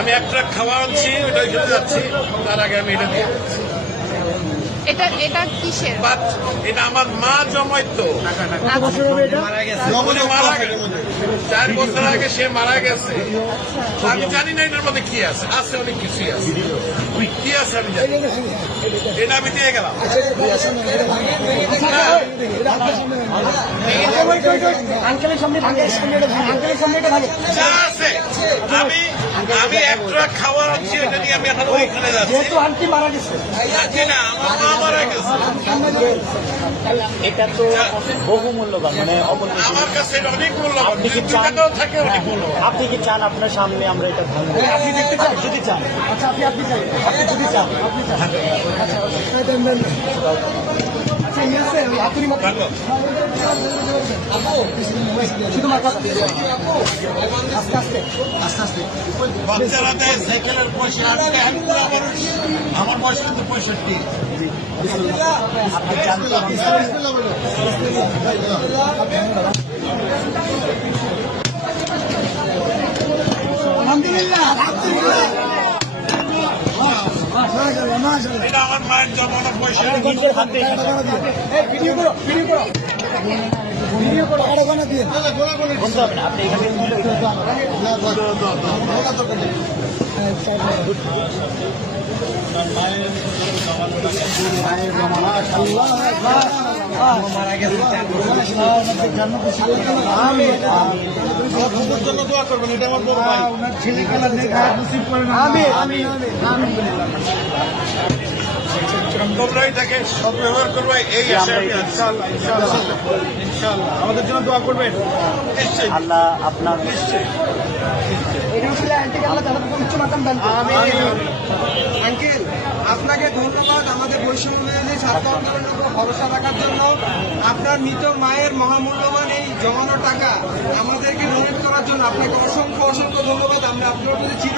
আমি এক ট্রাক খাওয়া আনছি ওটা ওইখানে যাচ্ছি। তার আগে আমি এটা দিয়ে এটা এটা কিসের? বাট এটা আমার মা জমাইতো। মারা চার বছর আগে সে মারা গেছে। আমি জানি না এটার মধ্যে কি আছে আছে অনেক কিছুই আছে। কি আছে আমি জানি এটা আমি দিয়ে গেলাম। আঙ্কেলের সামনে ভাঙে আঙ্কেলের সামনে এটা ভাঙে। যা আছে আমি আমি এক ট্রাক খাওয়া আনছি এটা নিয়ে আমি এখন ওইখানে যাচ্ছি। যেহেতু আন্টি মারা গেছে। জানি না আমার মা মারা গেছে। এটা তো বহু মানে অমূল্য। আমার কাছে এটা অনেক মূল্যবান। আপনি কি চান? টাকাও থাকে অনেক মূল্যবান। আপনি কি চান আপনার সামনে আমরা এটা ভাঙবো? আপনি দেখতে চান? যদি চান। আচ্ছা আপনি আপনি চাই। আপনি যদি চান আপনি চান। আচ্ছা আচ্ছা। বাচ্চারা দেয় সাইকেলের পয়সা আমার বয়স কিন্তু পঁয়ষট্টি এটা আমার মায়ের জমানো পয়সা ভিডিও করো ভিডিও করো ভিডিও আরে ওখানে দিয়ে বলতে হবে না আপনি এখানে তুলে আমি আমি আমি তোমরাই তাকে সব ব্যবহার করবে এই আশা আমি আছি। আমাদের জন্য দোয়া করবেন। নিশ্চয়ই। আল্লাহ আপনার এটা আন্টিকে আল্লাহ তাআলা উচ্চ মাকাম দান বৈষম্য ছাত্র আন্দোলনের উপর ভরসা রাখার জন্য আপনার মৃত মায়ের মহামূল্যবান এই জমানো টাকা আমাদেরকে ডোনেট করার জন্য আপনাকে অসংখ্য অসংখ্য ধন্যবাদ। আমরা আপনার প্রতি.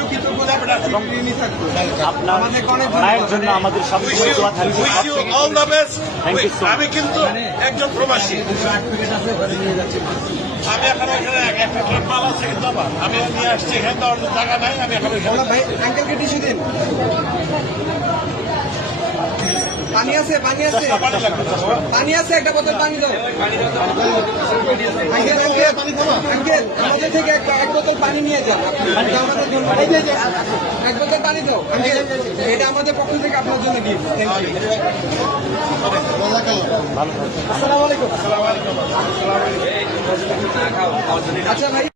আমি কিন্তু একজন প্রবাসী। আমি এখন এখানে একটা মাল আছে কিন্তু আমার আমি নিয়ে আসছি এখানে তো অন্য জায়গা নাই আমি এখন ভাই আঙ্কেলকে টিস্যু দিন। পানি আছে পানি আছে। পানি আছে একটা বোতল পানি দাও। আঙ্কেল আঙ্কেল আঙ্কেল আমাদের থেকে এক বোতল পানি নিয়ে যান। আমাদের জন্য এই যে, এই যে, এক বোতল পানি দাও। আঙ্কেল এটা আমাদের পক্ষ থেকে আপনার জন্য গিফট আসসালামু আলাইকুম। আচ্ছা ভাই।